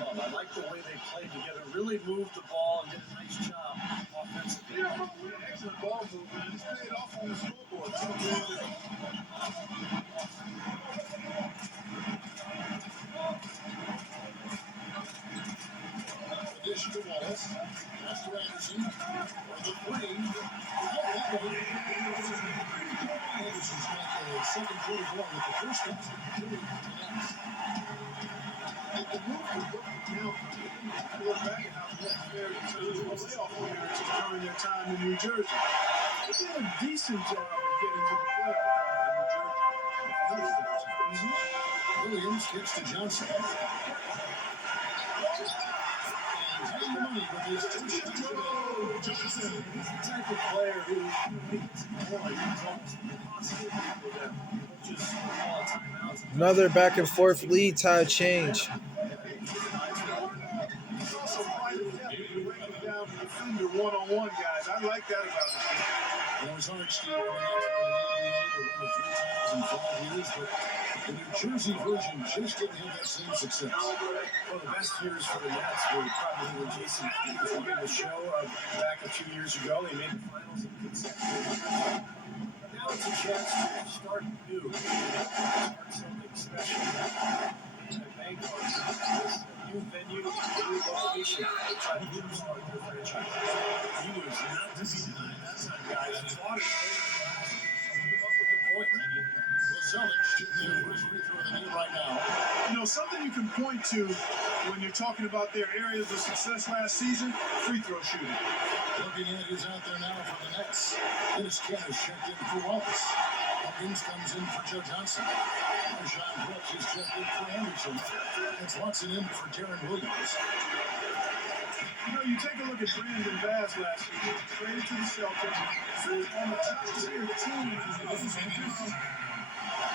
I like the way they played together, really moved the ball and did a nice job offensively. Excellent ball movement, and it's paid off on the scoreboard. Addition to Wallace. Pass to Anderson. For the three. Anderson's got the second quarter ball with the first one. The move to look now, look back at how fair to playoff appearances during their time in New Jersey. They did a decent job of getting to the playoff in New Jersey. Williams gets to Johnson. Money with his two shots. Johnson is the type of player who makes a point. He's almost impossible with them. Just all timeouts. Another back and forth lead tie change. One-on-one guys. I like that about him. It was hard to in 5 years, but the New Jersey version just didn't have that same success. Well, the best years for the Nets were probably when Jason was running the show back a few years ago. They made the finals in consecutive. Now it's a chance to start new, start something special. Bank this new venue, new location, try to jumpstart their franchise. He was not to be denied that time, guys. He fought it. Came up with the point. The Celtics shooting their first free throw of the game right now. You know, something you can point to when you're talking about their areas of success last season, free throw shooting. Looking at who's out there now for the Nets. Dennis Kennis checked in for Wallace. Hopkins comes in for Joe Johnson. Sean Brooks is checked in for Anderson. It's Watson in for Darren Williams. You know, you take a look at Brandon Bass last year. Traded to the Celtics. On the top tier team,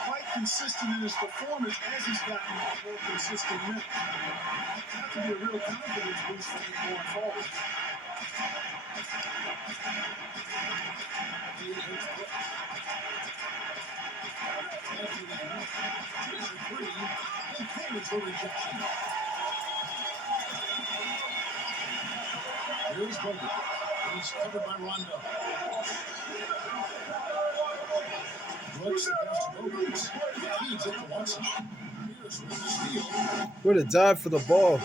quite consistent in his performance as he's gotten more consistent minutes. That could be a real confidence boost for him going forward. Here's Bogut. He's covered by Rondo. Brooks the pass to Bogut. Feeds it to Watson. Here's with the steal. What a dive for the ball.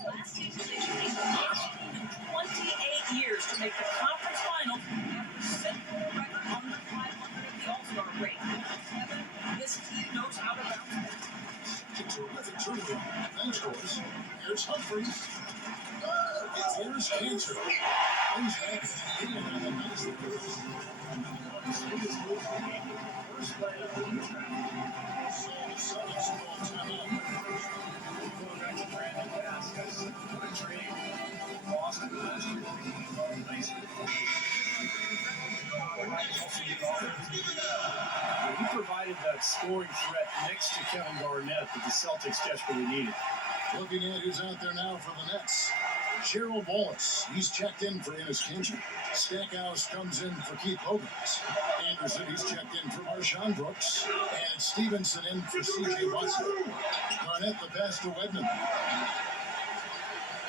Last season, they became the first team in 28 years to make the conference finals after setting the record under 500 at the All-Star break. 7, this team knows how to bounce back. Terrific turnaround. Bench scores. Here's Humphries. Here's Cancer. He's back. First play of the so the Celtics go timeout. Going back to Brandon Bass, guys. What a trade. Boston last year. He provided that scoring threat next to Kevin Garnett that the Celtics desperately needed. Looking at who's out there now for the Nets. Cheryl Wallace, he's checked in for Enes Kanter. Stackhouse comes in for Keith Hogans. Anderson, he's checked in for Marshawn Brooks. And Stevenson in for C.J. Watson. Garnett the pass to Wedman.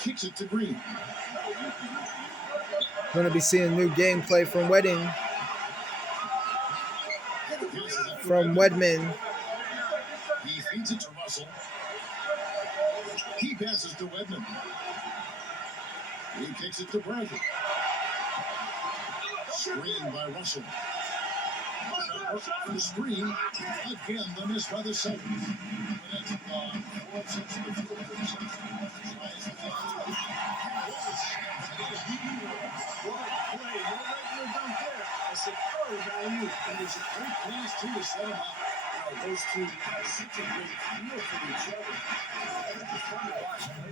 Kicks it to Green. Going to be seeing new gameplay from Wedman. He feeds it to Russell. He passes to Wedman. He kicks it to Bradley. Screen by Russell. For the screen. Again, the miss by the Celtics. And there's a great pass too to set him up. Those two have such a great feel for each other. It's fun to watch play.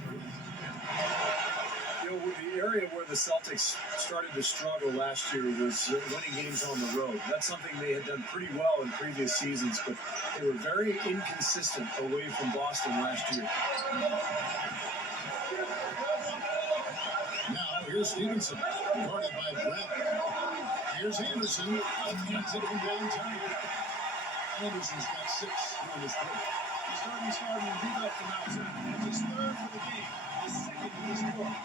The area where the Celtics started to struggle last year was winning games on the road. That's something they had done pretty well in previous seasons, but they were very inconsistent away from Boston last year. Now, here's Stevenson, guarded by Brett. Here's Anderson. Gets it from downtown. Anderson's got 6 on his break. He's starting to beat up from outside. It's his third for the game. His second in his score.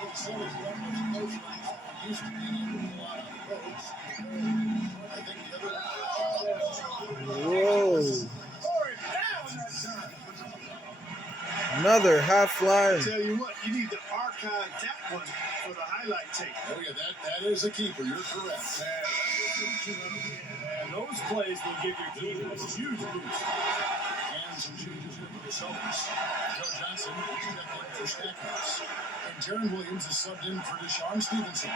The Celtics run those motions. Used to being able to go out on the roads. I think the other Whoa. Pour it down that time. Another half I line. tell you what, you need to archive that one for the highlight tape. Oh, yeah, that is a keeper. You're correct. And those plays will give your team a huge boost. And some changes here for the Celtics. Joe Johnson checked in for Stackhouse. And Jaron Williams is subbed in for Deshaun Stevenson.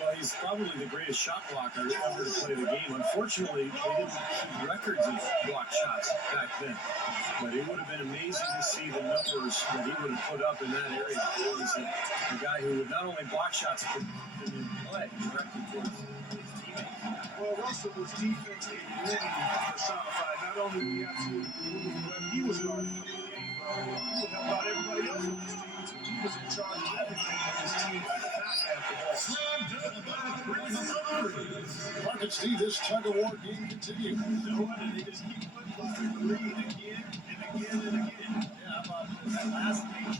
Well, he's probably the greatest shot blocker ever to play the game. Unfortunately, they didn't keep records of blocked shots back then. But it would have been amazing to see the numbers that he would have put up in that area. He's a guy who would not only block shots, but in play directly towards his teammates. Well, Russell was defensively winning personified. Not only the absolute when he was guarding for the game, but he would help out everybody else on his team. He was in charge of everything on his team. Not half the ball. Mark and Steve, this tug of war game continues. No wonder they just keep flip-flopping the lead again and again and again. Yeah, how about that last game?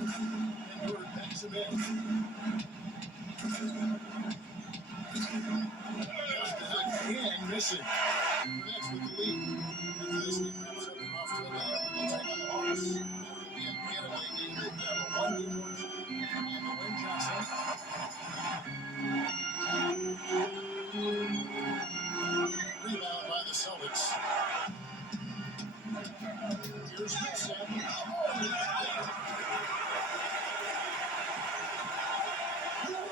And Bird backs him in. Again, missing. That's with the lead. After this game wraps up, they're off to Atlanta. We're going to take on the Hawks. That will be a getaway game with them. A 1-game margin. And the win, Johnson. Rebound by the Celtics. Here's Millsap.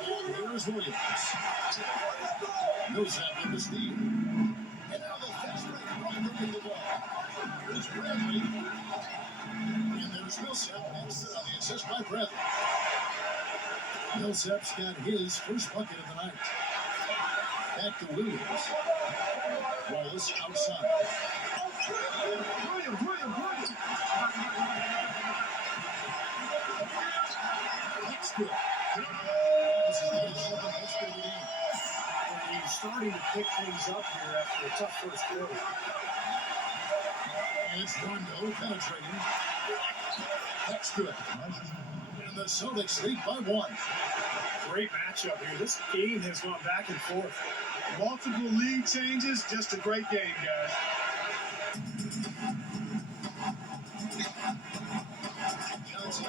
And here's Williams. Millsap with the steal. And now the fast break right with the ball. Here's Bradley. And there's Millsap. That's on the assist by Bradley. Millsap's got his first bucket of the night. Back to Williams. Wallace outside. Williams. That's good. This is the 7th that's good of the game. And he's starting to pick things up here after a tough first quarter. And it's Rondo penetrating. That's good. And the Celtics lead by 1. Great matchup here. This game has gone back and forth. Multiple lead changes. Just a great game, guys. Johnson.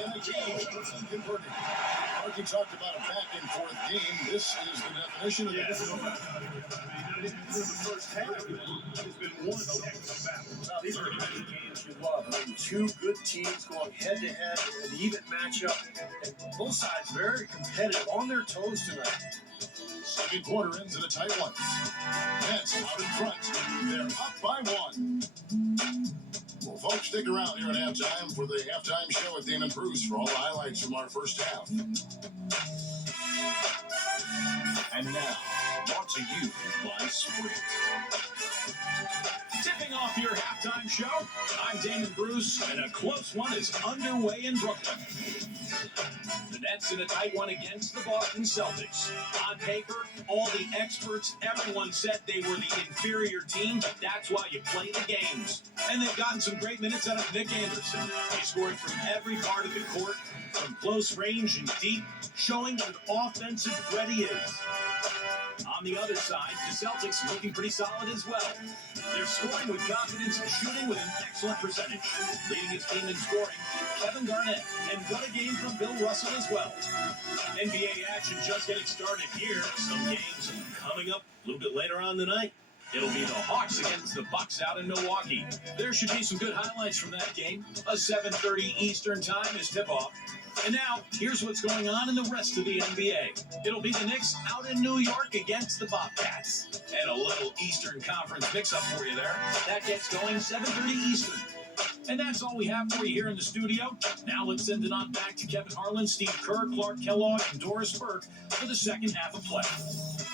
And again, Johnson converting. Marky talked about a back and forth game. This is the definition of Yes. it. I mean, not even through the first half. It's been one heck of a battle. Now, these are the kind of games you love. I mean, two good teams going head-to-head, an even matchup, and both sides very competitive, on their toes tonight. Second quarter ends in a tight one. Nets out in front. They're up by 1. Well, folks, stick around here at halftime for the halftime show with Damon Bruce for all the highlights from our first half. And now, brought to you by Sprint. Tipping off your halftime show, I'm Damon Bruce, and a close one is underway in Brooklyn. The Nets in a tight one against the Boston Celtics. On paper, all the experts, everyone said they were the inferior team, but that's why you play the games. And they've gotten some great minutes out of Nick Anderson. He scored from every part of the court, from close range and deep, showing what an offensive threat he is. On the other side, the Celtics looking pretty solid as well. They're scoring with confidence, shooting with an excellent percentage. Leading his team in scoring, Kevin Garnett. And what a game from Bill Russell as well. NBA action just getting started here. Some games coming up a little bit later on tonight. It'll be the Hawks against the Bucks out in Milwaukee. There should be some good highlights from that game. A 7:30 Eastern time is tip-off. And now, here's what's going on in the rest of the NBA. It'll be the Knicks out in New York against the Bobcats. And a little Eastern Conference mix-up for you there. That gets going 7:30 Eastern. And that's all we have for you here in the studio. Now let's send it on back to Kevin Harlan, Steve Kerr, Clark Kellogg, and Doris Burke for the second half of play.